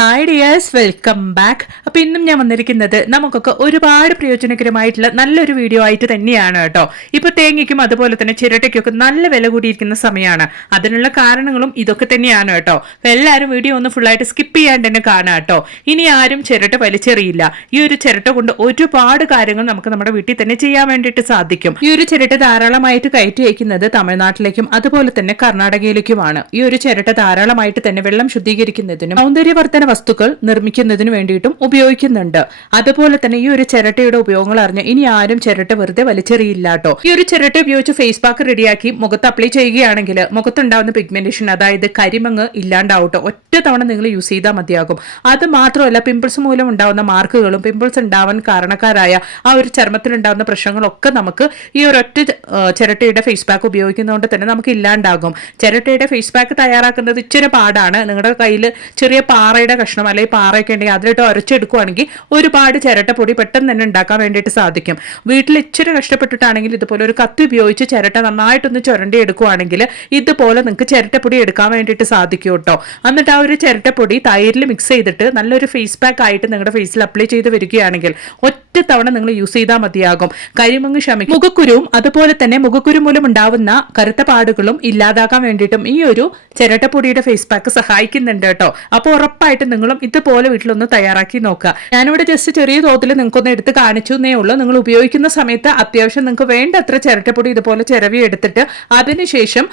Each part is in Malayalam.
ഹായ് ഡിയേഴ്സ് വെൽക്കം ബാക്ക് അപ്പൊ ഇന്നും ഞാൻ വന്നിരിക്കുന്നത് നമുക്കൊക്കെ ഒരുപാട് പ്രയോജനകരമായിട്ടുള്ള നല്ലൊരു വീഡിയോ ആയിട്ട് തന്നെയാണ് കേട്ടോ. ഇപ്പൊ തേങ്ങയ്ക്കും അതുപോലെ തന്നെ ചിരട്ടയ്ക്കൊക്കെ നല്ല വില കൂടിയിരിക്കുന്ന സമയമാണ്. അതിനുള്ള കാരണങ്ങളും ഇതൊക്കെ തന്നെയാണ് കേട്ടോ. എല്ലാവരും വീഡിയോ ഒന്ന് ഫുള്ളായിട്ട് സ്കിപ്പ് ചെയ്യാണ്ട് തന്നെ കാണാം കേട്ടോ. ഇനി ആരും ചിരട്ട വലിച്ചെറിയില്ല. ഈ ഒരു ചിരട്ട കൊണ്ട് ഒരുപാട് കാര്യങ്ങൾ നമുക്ക് നമ്മുടെ വീട്ടിൽ തന്നെ ചെയ്യാൻ വേണ്ടിയിട്ട് സാധിക്കും. ഈ ഒരു ചിരട്ട ധാരാളമായിട്ട് കയറ്റി അയക്കുന്നത് തമിഴ്നാട്ടിലേക്കും അതുപോലെ തന്നെ കർണാടകയിലേക്കുമാണ്. ഈ ഒരു ചിരട്ട ധാരാളമായിട്ട് തന്നെ വെള്ളം ശുദ്ധീകരിക്കുന്നതിനും സൗന്ദര്യവർദ്ധന വസ്തുക്കൾ നിർമ്മിക്കുന്നതിന് വേണ്ടിയിട്ടും ഉപയോഗിക്കുന്നുണ്ട്. അതുപോലെ തന്നെ ഈ ഒരു ചിരട്ടയുടെ ഉപയോഗങ്ങൾ അറിഞ്ഞ് ഇനി ആരും ചിരട്ട വെറുതെ വലിച്ചെറിയില്ല കേട്ടോ. ഈ ഒരു ചിരട്ട ഉപയോഗിച്ച് ഫേസ് പാക്ക് റെഡിയാക്കി മുഖത്ത് അപ്ലൈ ചെയ്യുകയാണെങ്കിൽ മുഖത്തുണ്ടാവുന്ന പിഗ്മെന്റേഷൻ അതായത് കരിമങ്ങ് ഇല്ലാണ്ടാവട്ടോ ഒറ്റ തവണ നിങ്ങൾ യൂസ് ചെയ്താൽ മതിയാകും. അത് മാത്രമല്ല പിമ്പിൾസ് മൂലം ഉണ്ടാവുന്ന മാർക്കുകളും പിമ്പിൾസ് ഉണ്ടാവാൻ കാരണക്കാരായ ആ ഒരു ചർമ്മത്തിൽ ഉണ്ടാവുന്ന പ്രശ്നങ്ങളൊക്കെ നമുക്ക് ഈ ഒരു ഒറ്റ ചിരട്ടയുടെ ഫേസ് പാക്ക് ഉപയോഗിക്കുന്നതുകൊണ്ട് തന്നെ നമുക്ക് ഇല്ലാണ്ടാകും. ചിരട്ടയുടെ ഫേസ് പാക്ക് തയ്യാറാക്കുന്നത് ഇച്ചിരി പാടാണ്. നിങ്ങളുടെ കയ്യിൽ ചെറിയ പാറയുടെ കഷ്ണം അല്ലെങ്കിൽ പാറയൊക്കെ ഉണ്ടെങ്കിൽ അതിലിട്ട് ഉരച്ചെടുക്കുകയാണെങ്കിൽ ഒരുപാട് ചിരട്ടപ്പൊടി പെട്ടെന്ന് തന്നെ ഉണ്ടാക്കാൻ വേണ്ടിയിട്ട് സാധിക്കും. വീട്ടിൽ ഇച്ചിരി കഷ്ടപ്പെട്ടിട്ടാണെങ്കിൽ ഇതുപോലെ ഒരു കത്തി ഉപയോഗിച്ച് ചിരട്ട നന്നായിട്ടൊന്ന് ചുരണ്ടി എടുക്കുവാണെങ്കിൽ ഇതുപോലെ നിങ്ങൾക്ക് ചിരട്ടപ്പൊടി എടുക്കാൻ വേണ്ടിയിട്ട് സാധിക്കും കേട്ടോ. എന്നിട്ട് ആ ഒരു ചിരട്ടപ്പൊടി തൈരിൽ മിക്സ് ചെയ്തിട്ട് നല്ലൊരു ഫേസ് പാക്ക് ആയിട്ട് നിങ്ങളുടെ ഫേസിൽ അപ്ലൈ ചെയ്ത് വരികയാണെങ്കിൽ ഒറ്റ തവണ നിങ്ങൾ യൂസ് ചെയ്താൽ മതിയാകും. കരിമങ്ങ് ശമിക്കും മുഖക്കുരുവും അതുപോലെ തന്നെ മുഖക്കുരു മൂലം ഉണ്ടാവുന്ന കറുത്ത പാടുകളും ഇല്ലാതാക്കാൻ വേണ്ടിയിട്ടും ഈ ഒരു ചിരട്ടപ്പൊടിയുടെ ഫേസ് പാക്ക് സഹായിക്കുന്നുണ്ട് കേട്ടോ. അപ്പോൾ ഉറപ്പായിട്ടും നിങ്ങളും ഇതുപോലെ വീട്ടിലൊന്ന് തയ്യാറാക്കി നോക്കുക. ഞാനിവിടെ ജസ്റ്റ് ചെറിയ തോതിൽ നിങ്ങൾക്കൊന്ന് എടുത്ത് കാണിച്ചു എന്നേ ഉള്ളൂ. നിങ്ങൾ ഉപയോഗിക്കുന്ന സമയത്ത് അത്യാവശ്യം നിങ്ങൾക്ക് വേണ്ടത്ര ചിരട്ടപ്പൊടി ഇതുപോലെ ചിരവി എടുത്തിട്ട് അതിനുശേഷം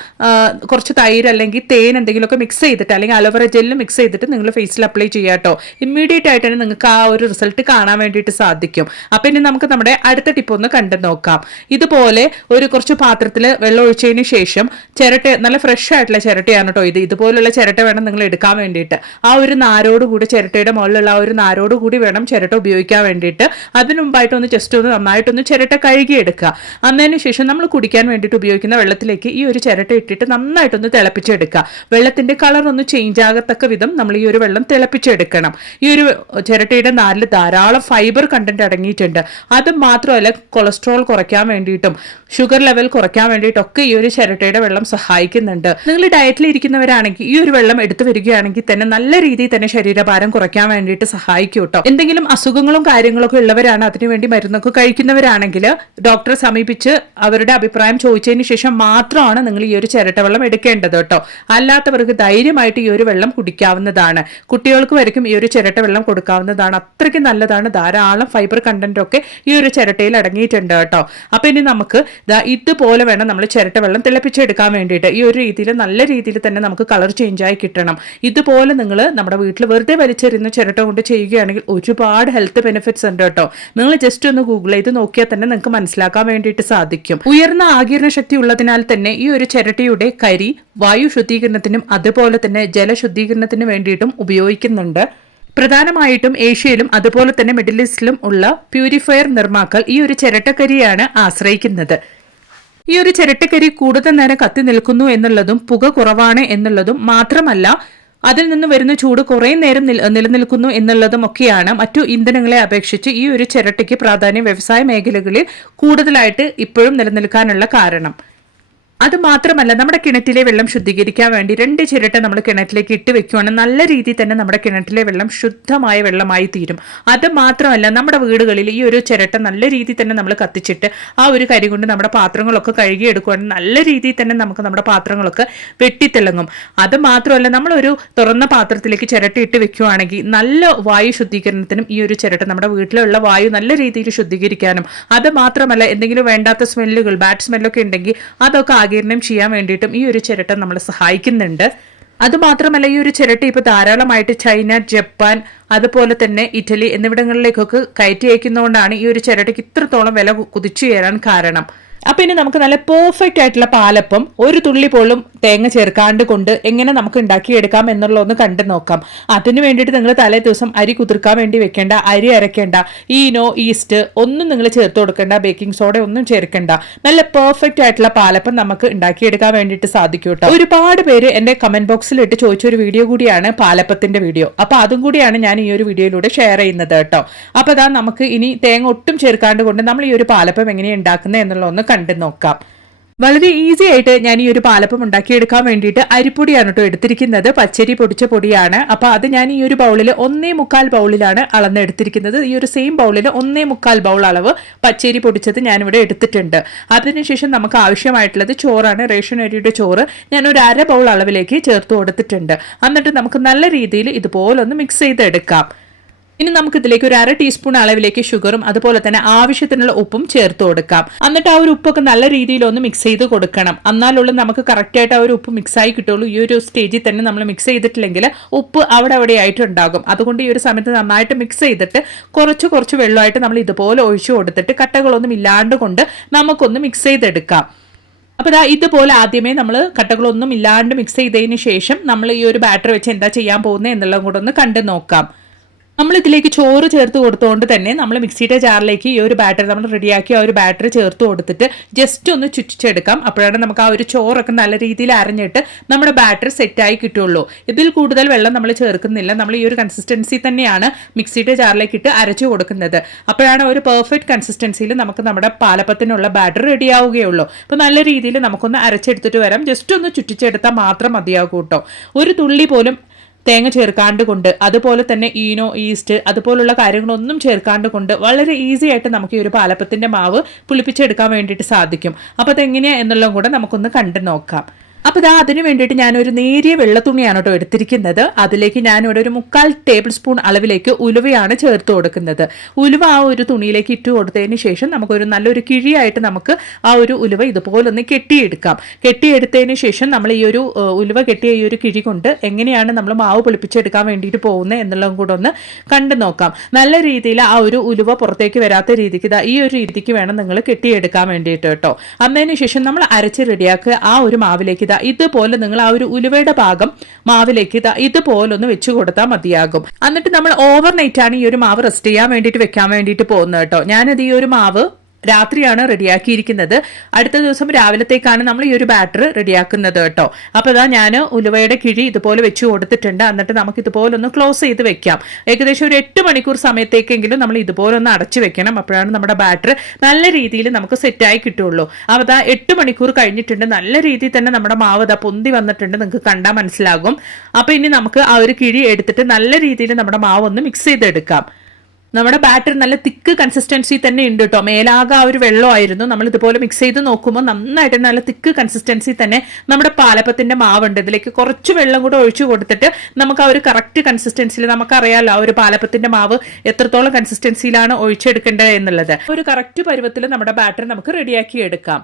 കുറച്ച് തൈര് അല്ലെങ്കിൽ തേൻ എന്തെങ്കിലുമൊക്കെ മിക്സ് ചെയ്തിട്ട് അല്ലെങ്കിൽ അലോവറ ജെല്ല് മിക്സ് ചെയ്തിട്ട് നിങ്ങൾ ഫേസിൽ അപ്ലൈ ചെയ്യുക കേട്ടോ. ഇമ്മീഡിയറ്റ് ആയിട്ട് തന്നെ നിങ്ങൾക്ക് ആ ഒരു റിസൾട്ട് കാണാൻ വേണ്ടിയിട്ട് സാധിക്കും. അപ്പം ഇനി നമുക്ക് നമ്മുടെ അടുത്ത ടിപ്പ് ഒന്ന് കണ്ടു നോക്കാം. ഇതുപോലെ ഒരു കുറച്ച് പാത്രത്തിൽ വെള്ളം ഒഴിച്ചതിന് ശേഷം ചിരട്ട നല്ല ഫ്രഷ് ആയിട്ടുള്ള ചിരട്ടയാണ് കേട്ടോ ഇത്. ഇതുപോലുള്ള ചിരട്ട വേണം നിങ്ങൾ എടുക്കാൻ വേണ്ടിയിട്ട്. ആ ഒരു നാരോട് കൂടി ചിരട്ടയുടെ മുകളിലുള്ള ആ ഒരു നാരോട് കൂടി വേണം ചിരട്ട ഉപയോഗിക്കാൻ വേണ്ടിയിട്ട്. അതിന് മുമ്പായിട്ട് ഒന്ന് ജസ്റ്റ് ഒന്ന് നന്നായിട്ടൊന്ന് ചിരട്ട കഴുകി എടുക്കുക അന്നതിന് ശേഷം നമ്മൾ കുടിക്കാൻ വേണ്ടിയിട്ട് ഉപയോഗിക്കുന്ന വെള്ളത്തിലേക്ക് ഈ ഒരു ചിരട്ട ഇട്ടിട്ട് നന്നായിട്ടൊന്ന് തിളപ്പിച്ചെടുക്കുക. വെള്ളത്തിന്റെ കളർ ഒന്ന് ചേഞ്ച് ആകത്തക്ക വിധം നമ്മൾ ഈ ഒരു വെള്ളം തിളപ്പിച്ചെടുക്കണം. ഈ ഒരു ചിരട്ടയുടെ നാലിൽ ധാരാളം ഫൈബർ കണ്ടന്റ് അടങ്ങിയിട്ടുണ്ട്. അത് മാത്രമല്ല കൊളസ്ട്രോൾ കുറയ്ക്കാൻ വേണ്ടിയിട്ടും ഷുഗർ ലെവൽ കുറയ്ക്കാൻ വേണ്ടിയിട്ടൊക്കെ ഈ ഒരു ചിരട്ടയുടെ വെള്ളം സഹായിക്കുന്നുണ്ട്. നിങ്ങൾ ഡയറ്റിൽ ഇരിക്കുന്നവരാണെങ്കിൽ ഈ ഒരു വെള്ളം എടുത്തു വരികയാണെങ്കിൽ തന്നെ നല്ല രീതിയിൽ തന്നെ ശരീരഭാരം കുറയ്ക്കാൻ വേണ്ടിയിട്ട് സഹായിക്കും കേട്ടോ എന്തെങ്കിലും അസുഖങ്ങളും കാര്യങ്ങളൊക്കെ ഉള്ളവരാണ് അതിനുവേണ്ടി മരുന്നൊക്കെ കഴിക്കുന്നവരാണെങ്കിൽ ഡോക്ടറെ സമീപിച്ച് അവരുടെ അഭിപ്രായം ചോദിച്ചതിന് ശേഷം മാത്രമാണ് നിങ്ങൾ ഈ ഒരു ചിരട്ട വെള്ളം എടുക്കേണ്ടത് കേട്ടോ അല്ലാത്തവർക്ക് ധൈര്യമായിട്ട് ഈ ഒരു വെള്ളം കുടിക്കാവുന്നതാണ്. കുട്ടികൾക്ക് വരയ്ക്കും ഈ ഒരു ചിരട്ട വെള്ളം കൊടുക്കാവുന്നതാണ്. അത്രയ്ക്ക് നല്ലതാണ്. ധാരാളം ഫൈബർ കണ്ടന്റ് ഒക്കെ ഈ ഒരു ചിരട്ടയിൽ അടങ്ങിയിട്ടുണ്ട് കേട്ടോ അപ്പൊ ഇനി നമുക്ക് ഇതുപോലെ വേണം നമ്മൾ ചിരട്ട വെള്ളം തിളപ്പിച്ചെടുക്കാൻ വേണ്ടിയിട്ട്. ഈ ഒരു രീതിയിൽ നല്ല രീതിയിൽ തന്നെ നമുക്ക് കളർ ചേഞ്ച് ആയി കിട്ടണം. ഇതുപോലെ നിങ്ങൾ നമ്മുടെ വീട്ടിൽ വെറുതെ വലിച്ചെറിയുന്ന ചിരട്ട കൊണ്ട് ചെയ്യുകയാണെങ്കിൽ ഒരുപാട് ഹെൽത്ത് ബെനിഫിറ്റ്സ് ഉണ്ട് കേട്ടോ. നിങ്ങൾ ജസ്റ്റ് ഒന്ന് ഗൂഗിൾ ചെയ്ത് നോക്കിയാൽ തന്നെ നിങ്ങൾക്ക് മനസ്സിലാക്കാൻ വേണ്ടിയിട്ട് സാധിക്കും. ഉയർന്ന ആകിരണ ശക്തി ഉള്ളതിനാൽ തന്നെ ഈ ഒരു ചിരട്ടയുടെ കരി വായു ശുദ്ധീകരണത്തിനും അതുപോലെ തന്നെ ജലശുദ്ധീകരണത്തിനും വേണ്ടിയിട്ടും ഉപയോഗിക്കുന്നുണ്ട്. പ്രധാനമായിട്ടും ഏഷ്യയിലും അതുപോലെ തന്നെ മിഡിൽ ഈസ്റ്റിലും ഉള്ള പ്യൂരിഫയർ നിർമ്മാക്കൾ ഈ ഒരു ചിരട്ടക്കരിയാണ് ആശ്രയിക്കുന്നത്. ഈ ഒരു ചിരട്ടക്കരി കൂടുതൽ നേരം കത്തി നിൽക്കുന്നു എന്നുള്ളതും പുക കുറവാണ് എന്നുള്ളതും മാത്രമല്ല അതിൽ നിന്ന് വരുന്ന ചൂട് കുറേ നേരം നിലനിൽക്കുന്നു എന്നുള്ളതും ഒക്കെയാണ്. മറ്റു ഇന്ധനങ്ങളെ അപേക്ഷിച്ച് ഈ ഒരു ചിരട്ടയ്ക്ക് പ്രാധാന്യം വ്യവസായ മേഖലകളിൽ കൂടുതലായിട്ട് ഇപ്പോഴും നിലനിൽക്കാനുള്ള കാരണം. അത് മാത്രമല്ല നമ്മുടെ കിണറ്റിലെ വെള്ളം ശുദ്ധീകരിക്കാൻ വേണ്ടി രണ്ട് ചിരട്ട നമ്മൾ കിണറ്റിലേക്ക് ഇട്ട് വെക്കുവാണ്. നല്ല രീതിയിൽ തന്നെ നമ്മുടെ കിണറ്റിലെ വെള്ളം ശുദ്ധമായ വെള്ളമായി തീരും. അത് മാത്രമല്ല നമ്മുടെ വീടുകളിൽ ഈ ഒരു ചിരട്ട നല്ല രീതിയിൽ തന്നെ നമ്മൾ കത്തിച്ചിട്ട് ആ ഒരു കരി കൊണ്ട് നമ്മുടെ പാത്രങ്ങളൊക്കെ കഴുകിയെടുക്കുവാണെങ്കിൽ നല്ല രീതിയിൽ തന്നെ നമുക്ക് നമ്മുടെ പാത്രങ്ങളൊക്കെ വെട്ടിത്തിളങ്ങും. അത് മാത്രമല്ല നമ്മളൊരു തുറന്ന പാത്രത്തിലേക്ക് ചിരട്ട ഇട്ട് വെക്കുവാണെങ്കിൽ നല്ല വായു ശുദ്ധീകരണത്തിനും ഈ ഒരു ചിരട്ട നമ്മുടെ വീട്ടിലുള്ള വായു നല്ല രീതിയിൽ ശുദ്ധീകരിക്കാനും അത് മാത്രമല്ല എന്തെങ്കിലും വേണ്ടാത്ത സ്മെല്ലുകൾ ബാഡ് സ്മെല്ലൊക്കെ ഉണ്ടെങ്കിൽ അതൊക്കെ ആകിരണം ചെയ്യാൻ വേണ്ടിയിട്ടും ഈ ഒരു ചിരട്ട നമ്മളെ സഹായിക്കുന്നുണ്ട്. അതുമാത്രമല്ല ഈ ഒരു ചിരട്ട ഇപ്പൊ ധാരാളമായിട്ട് ചൈന ജപ്പാൻ അതുപോലെ തന്നെ ഇറ്റലി എന്നിവിടങ്ങളിലേക്കൊക്കെ കയറ്റി അയക്കുന്നതുകൊണ്ടാണ് ഈ ഒരു ചിരട്ടയ്ക്ക് ഇത്രത്തോളം വില കുതിച്ചു കുതിച്ചുയരാൻ കാരണം. അപ്പൊ ഇനി നമുക്ക് നല്ല പെർഫെക്റ്റ് ആയിട്ടുള്ള പാലപ്പം ഒരു തുള്ളി പോലും തേങ്ങ ചേർക്കാണ്ട് കൊണ്ട് എങ്ങനെ നമുക്ക് ഉണ്ടാക്കിയെടുക്കാം എന്നുള്ള ഒന്ന് കണ്ടു നോക്കാം. അതിനു വേണ്ടിയിട്ട് നിങ്ങൾ തലേ ദിവസം അരി കുതിർക്കാൻ വേണ്ടി വെക്കേണ്ട അരി അരയ്ക്കേണ്ട ഈനോ ഈസ്റ്റ് ഒന്നും നിങ്ങൾ ചേർത്ത് കൊടുക്കേണ്ട ബേക്കിംഗ് സോഡ ഒന്നും ചേർക്കേണ്ട. നല്ല പെർഫെക്റ്റ് ആയിട്ടുള്ള പാലപ്പം നമുക്ക് ഉണ്ടാക്കിയെടുക്കാൻ വേണ്ടിയിട്ട് സാധിക്കും കേട്ടോ. ഒരുപാട് പേര് എന്റെ കമന്റ് ബോക്സിൽ ഇട്ട് ചോദിച്ചൊരു വീഡിയോ കൂടിയാണ് പാലപ്പത്തിന്റെ വീഡിയോ അപ്പൊ അതും കൂടിയാണ് ഞാൻ ഈ ഒരു വീഡിയോയിലൂടെ ഷെയർ ചെയ്യുന്നത് കേട്ടോ. അപ്പൊ അതാ നമുക്ക് ഇനി തേങ്ങ ഒട്ടും ചേർക്കാണ്ട് കൊണ്ട് നമ്മൾ ഈ ഒരു പാലപ്പം എങ്ങനെയാണ് ഉണ്ടാക്കുന്നത് എന്നുള്ള ഒന്ന് കണ്ടു നോക്കാം. വളരെ ഈസി ആയിട്ട് ഞാൻ ഈ ഒരു പാലപ്പം ഉണ്ടാക്കിയെടുക്കാൻ വേണ്ടിയിട്ട് അരിപ്പൊടിയാണ് കേട്ടോ എടുത്തിരിക്കുന്നത്. പച്ചരി പൊടിച്ച പൊടിയാണ്. അപ്പോൾ അത് ഞാൻ ഈ ഒരു ബൗളിൽ ഒന്നേ മുക്കാൽ ബൗളിലാണ് അളന്നെടുത്തിരിക്കുന്നത്. ഈ ഒരു സെയിം ബൗളിൽ ഒന്നേ മുക്കാൽ ബൗൾ അളവ് പച്ചരി പൊടിച്ചത് ഞാനിവിടെ എടുത്തിട്ടുണ്ട്. അതിനുശേഷം നമുക്ക് ആവശ്യമായിട്ടുള്ളത് ചോറാണ്. റേഷൻ അരിയുടെ ചോറ് ഞാൻ ഒരു അര ബൗൾ അളവിലേക്ക് ചേർത്ത് കൊടുത്തിട്ടുണ്ട്. എന്നിട്ട് നമുക്ക് നല്ല രീതിയിൽ ഇതുപോലൊന്ന് മിക്സ് ചെയ്തെടുക്കാം. ഇനി നമുക്ക് ഇതിലേക്ക് ഒരു അര ടീസ്പൂൺ അളവിലേക്ക് ഷുഗറും അതുപോലെ തന്നെ ആവശ്യത്തിനുള്ള ഉപ്പും ചേർത്ത് കൊടുക്കാം. എന്നിട്ട് ആ ഒരു ഉപ്പൊക്കെ നല്ല രീതിയിൽ ഒന്ന് മിക്സ് ചെയ്ത് കൊടുക്കണം. എന്നാലുള്ള നമുക്ക് കറക്റ്റ് ആയിട്ട് ആ ഒരു ഉപ്പ് മിക്സ് ആയി കിട്ടുള്ളൂ. ഈ ഒരു സ്റ്റേജിൽ തന്നെ നമ്മൾ മിക്സ് ചെയ്തിട്ടില്ലെങ്കിൽ ഉപ്പ് അവിടെ അവിടെ ആയിട്ടുണ്ടാകും. അതുകൊണ്ട് ഈ ഒരു സമയത്ത് നന്നായിട്ട് മിക്സ് ചെയ്തിട്ട് കുറച്ച് കുറച്ച് വെള്ളമായിട്ട് നമ്മൾ ഇതുപോലെ ഒഴിച്ചു കൊടുത്തിട്ട് കട്ടകളൊന്നും ഇല്ലാണ്ട് കൊണ്ട് നമുക്കൊന്ന് മിക്സ് ചെയ്തെടുക്കാം. അപ്പോൾ ഇതാ ഇതുപോലെ ആദ്യമേ നമ്മൾ കട്ടകളൊന്നും ഇല്ലാണ്ട് മിക്സ് ചെയ്തതിന് ശേഷം നമ്മൾ ഈ ഒരു ബാറ്റർ വെച്ച് എന്താ ചെയ്യാൻ പോകുന്നത് എന്നുള്ളതും കൂടെ ഒന്ന് കണ്ടു നോക്കാം. നമ്മൾ ഇതിലേക്ക് ചോറ് ചേർത്ത് കൊടുത്തുകൊണ്ട് തന്നെ നമ്മൾ മിക്സിയുടെ ജാറിലേക്ക് ഈ ഒരു ബാറ്റർ നമ്മൾ റെഡിയാക്കി ആ ഒരു ബാറ്റർ ചേർത്ത് കൊടുത്തിട്ട് ജസ്റ്റ് ഒന്ന് ചുറ്റിച്ചെടുക്കാം. അപ്പോഴാണ് നമുക്ക് ആ ഒരു ചോറൊക്കെ നല്ല രീതിയിൽ അരഞ്ഞിട്ട് നമ്മുടെ ബാറ്റർ സെറ്റായി കിട്ടുള്ളൂ. ഇതിൽ കൂടുതൽ വെള്ളം നമ്മൾ ചേർക്കുന്നില്ല. നമ്മൾ ഈ ഒരു കൺസിസ്റ്റൻസി തന്നെയാണ് മിക്സിയുടെ ജാറിലേക്ക് ഇട്ട് അരച്ചു കൊടുക്കുന്നത്. അപ്പോഴാണ് ഒരു പെർഫെക്റ്റ് കൺസിസ്റ്റൻസിയിൽ നമുക്ക് നമ്മുടെ പാലപ്പത്തിനുള്ള ബാറ്റർ റെഡി ആവുകയുള്ളൂ അപ്പോൾ നല്ല രീതിയിൽ നമുക്കൊന്ന് അരച്ചെടുത്തിട്ട് വരാം. ജസ്റ്റ് ഒന്ന് ചുറ്റിച്ചെടുത്താൽ മാത്രം മതിയാകും കേട്ടോ. ഒരു തുള്ളി പോലും തേങ്ങ ചേർക്കാണ്ട് കൊണ്ട് അതുപോലെ തന്നെ ഈനോ ഈസ്റ്റ് അതുപോലുള്ള കാര്യങ്ങളൊന്നും ചേർക്കാണ്ട് കൊണ്ട് വളരെ ഈസി ആയിട്ട് നമുക്ക് ഈ ഒരു പാലപ്പത്തിന്റെ മാവ് പുളിപ്പിച്ചെടുക്കാൻ വേണ്ടിയിട്ട് സാധിക്കും. അപ്പോൾ അതെങ്ങനെയാണ് എന്നുള്ളതും കൂടെ നമുക്കൊന്ന് കണ്ടു നോക്കാം. അപ്പോൾ ഇതാ അതിന് വേണ്ടിയിട്ട് ഞാനൊരു നേരിയ വെള്ള തുണിയാണ് കേട്ടോ എടുത്തിരിക്കുന്നത്. അതിലേക്ക് ഞാനിവിടെ ഒരു മുക്കാൽ ടേബിൾ സ്പൂൺ അളവിലേക്ക് ഉലുവയാണ് ചേർത്ത് കൊടുക്കുന്നത്. ഉലുവ ആ ഒരു തുണിയിലേക്ക് ഇട്ട് കൊടുത്തതിന് ശേഷം നമുക്കൊരു നല്ലൊരു കിഴിയായിട്ട് നമുക്ക് ആ ഒരു ഉലുവ ഇതുപോലൊന്ന് കെട്ടിയെടുക്കാം. കെട്ടിയെടുത്തതിന് ശേഷം നമ്മൾ ഈ ഒരു ഉലുവ കെട്ടിയ ഈ ഒരു കിഴി കൊണ്ട് എങ്ങനെയാണ് നമ്മൾ മാവ് പൊളിപ്പിച്ചെടുക്കാൻ വേണ്ടിയിട്ട് പോകുന്നത് എന്നുള്ളതും കൂടെ ഒന്ന് കണ്ടു നോക്കാം. നല്ല രീതിയിൽ ആ ഒരു ഉലുവ പുറത്തേക്ക് വരാത്ത രീതിക്ക് ഇതാ ഈ ഒരു രീതിക്ക് വേണം നിങ്ങൾ കെട്ടിയെടുക്കാൻ വേണ്ടിയിട്ട് കേട്ടോ അന്നതിന് ശേഷം നമ്മൾ അരച്ച് റെഡിയാക്കുക ആ ഒരു മാവിലേക്ക് ഇതുപോലെ നിങ്ങൾ ആ ഒരു ഉലുവയുടെ ഭാഗം മാവിലേക്ക് ഇതാ ഇതുപോലെ ഒന്ന് വെച്ച് കൊടുത്താൽ മതിയാകും. എന്നിട്ട് നമ്മൾ ഓവർനൈറ്റ് ആണ് ഈ ഒരു മാവ് റെസ്റ്റ് ചെയ്യാൻ വേണ്ടിയിട്ട് വെക്കാൻ വേണ്ടിയിട്ട് പോകുന്നത് കേട്ടോ. ഞാനത് ഈ ഒരു മാവ് രാത്രിയാണ് റെഡിയാക്കിയിരിക്കുന്നത്. അടുത്ത ദിവസം രാവിലത്തേക്കാണ് നമ്മൾ ഈ ഒരു ബാറ്റർ റെഡിയാക്കുന്നത് കേട്ടോ. അപ്പോൾ ഇതാ ഞാൻ ഉലുവയുടെ കിഴി ഇതുപോലെ വെച്ച് കൊടുത്തിട്ടുണ്ട്. എന്നിട്ട് നമുക്ക് ഇതുപോലെ ഒന്ന് ക്ലോസ് ചെയ്ത് വെക്കാം. ഏകദേശം ഒരു എട്ട് മണിക്കൂർ സമയത്തേക്കെങ്കിലും നമ്മൾ ഇതുപോലെ ഒന്ന് അടച്ചു വെക്കണം. അപ്പോഴാണ് നമ്മുടെ ബാറ്റർ നല്ല രീതിയിൽ നമുക്ക് സെറ്റായി കിട്ടുള്ളൂ. അപ്പോൾ അതാ എട്ട് മണിക്കൂർ കഴിഞ്ഞിട്ടുണ്ട്. നല്ല രീതിയിൽ തന്നെ നമ്മുടെ മാവ് അതാ പൊന്തി വന്നിട്ടുണ്ട്. നിങ്ങൾക്ക് കണ്ടാൽ മനസ്സിലാകും. അപ്പോൾ ഇനി നമുക്ക് ആ ഒരു കിഴി എടുത്തിട്ട് നല്ല രീതിയിൽ നമ്മുടെ മാവ് ഒന്ന് മിക്സ് ചെയ്തെടുക്കാം. നമ്മുടെ ബാറ്റർ നല്ല തിക്ക് കൺസിസ്റ്റൻസി തന്നെ ഉണ്ട് കേട്ടോ മേലാകെ ആ ഒരു വെള്ളമായിരുന്നു. നമ്മൾ ഇതുപോലെ മിക്സ് ചെയ്ത് നോക്കുമ്പോൾ നന്നായിട്ട് നല്ല തിക്ക് കൺസിസ്റ്റൻസി തന്നെ നമ്മുടെ പാലപ്പത്തിന്റെ മാവുണ്ട്. ഇതിലേക്ക് കുറച്ച് വെള്ളം കൂടെ ഒഴിച്ചു കൊടുത്തിട്ട് നമുക്ക് ആ ഒരു കറക്റ്റ് കൺസിസ്റ്റൻസിയിൽ നമുക്കറിയാമല്ലോ ആ ഒരു പാലപ്പത്തിന്റെ മാവ് എത്രത്തോളം കൺസിസ്റ്റൻസിയിലാണ് ഒഴിച്ചെടുക്കേണ്ടത് എന്നുള്ളത്. ഒരു കറക്റ്റ് പരുവത്തിൽ നമ്മുടെ ബാറ്റർ നമുക്ക് റെഡിയാക്കി എടുക്കാം.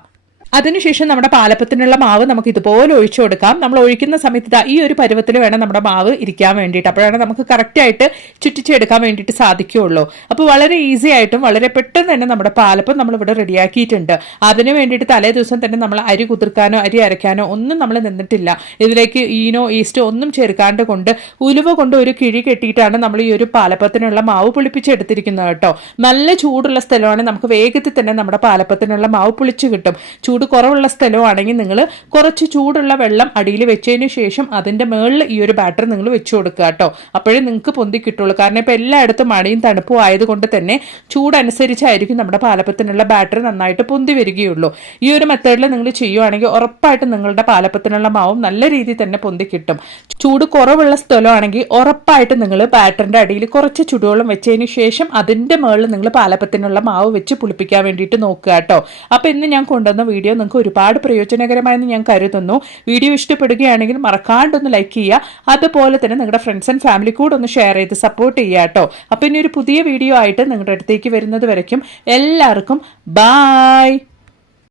അതിനുശേഷം നമ്മുടെ പാലപ്പത്തിനുള്ള മാവ് നമുക്ക് ഇതുപോലെ ഒഴിച്ചു കൊടുക്കാം. നമ്മൾ ഒഴിക്കുന്ന സമയത്ത് ഈ ഒരു പരുവത്തിൽ വേണം നമ്മുടെ മാവ് ഇരിക്കാൻ വേണ്ടിയിട്ട്. അപ്പോഴാണ് നമുക്ക് കറക്റ്റായിട്ട് ചുറ്റിച്ചെടുക്കാൻ വേണ്ടിയിട്ട് സാധിക്കുകയുള്ളൂ. അപ്പോൾ വളരെ ഈസി ആയിട്ടും വളരെ പെട്ടെന്ന് തന്നെ നമ്മുടെ പാലപ്പം നമ്മളിവിടെ റെഡിയാക്കിയിട്ടുണ്ട് അതിന് വേണ്ടിയിട്ട് തലേ ദിവസം തന്നെ നമ്മൾ അരി കുതിർക്കാനോ അരി അരയ്ക്കാനോ ഒന്നും നമ്മൾ നിന്നിട്ടില്ല. ഇതിലേക്ക് ഈനോ ഈസ്റ്റോ ഒന്നും ചേർക്കാണ്ട് കൊണ്ട് ഉലുവ കൊണ്ട് ഒരു കിഴി കെട്ടിയിട്ടാണ് നമ്മൾ ഈ ഒരു പാലപ്പത്തിനുള്ള മാവ് പുളിപ്പിച്ചെടുത്തിരിക്കുന്നത് കേട്ടോ. നല്ല ചൂടുള്ള സ്ഥലമാണ്. നമുക്ക് വേഗത്തിൽ തന്നെ നമ്മുടെ പാലപ്പത്തിനുള്ള മാവ് പുളിച്ച് കിട്ടും. ചൂട് ചൂട് കുറവുള്ള സ്ഥലമാണെങ്കിൽ നിങ്ങൾ കുറച്ച് ചൂടുള്ള വെള്ളം അടിയിൽ വെച്ചതിന് ശേഷം അതിന്റെ മുകളിൽ ഈ ഒരു ബാറ്റർ നിങ്ങൾ വെച്ച് കൊടുക്കുക കേട്ടോ. അപ്പോഴേ നിങ്ങൾക്ക് പൊന്തി കിട്ടുള്ളൂ. കാരണം ഇപ്പോൾ എല്ലായിടത്തും മഴയും തണുപ്പും ആയതുകൊണ്ട് തന്നെ ചൂടനുസരിച്ചായിരിക്കും നമ്മുടെ പാലപ്പത്തിനുള്ള ബാറ്റർ നന്നായിട്ട് പൊന്തി വരികയുള്ളൂ. ഈ ഒരു മെത്തേഡിൽ നിങ്ങൾ ചെയ്യുവാണെങ്കിൽ ഉറപ്പായിട്ടും നിങ്ങളുടെ പാലപ്പത്തിനുള്ള മാവും നല്ല രീതിയിൽ തന്നെ പൊന്തി കിട്ടും. ചൂട് കുറവുള്ള സ്ഥലമാണെങ്കിൽ ഉറപ്പായിട്ട് നിങ്ങൾ ബാറ്ററിന്റെ അടിയിൽ കുറച്ച് ചുടുവെള്ളം വെച്ചതിന് ശേഷം അതിന്റെ മുകളിൽ നിങ്ങൾ പാലപ്പത്തിനുള്ള മാവ് വെച്ച് പുളിപ്പിക്കാൻ വേണ്ടിയിട്ട് നോക്കുക കേട്ടോ. അപ്പോൾ ഇന്ന് ഞാൻ കൊണ്ടുവന്ന വീഡിയോ വീഡിയോ നിങ്ങൾക്ക് ഒരുപാട് പ്രയോജനകരമായെന്ന് ഞാൻ കരുതുന്നു. വീഡിയോ ഇഷ്ടപ്പെടുകയാണെങ്കിൽ മറക്കാണ്ടൊന്ന് ലൈക്ക് ചെയ്യുക. അതുപോലെ തന്നെ നിങ്ങളുടെ ഫ്രണ്ട്സ് ആൻഡ് ഫാമിലി കൂടെ ഒന്ന് ഷെയർ ചെയ്ത് സപ്പോർട്ട് ചെയ്യുക കേട്ടോ. അപ്പോൾ ഇനി ഒരു പുതിയ വീഡിയോ ആയിട്ട് നിങ്ങളുടെ അടുത്തേക്ക് വരുന്നത് വരയ്ക്കും. എല്ലാവർക്കും ബായ്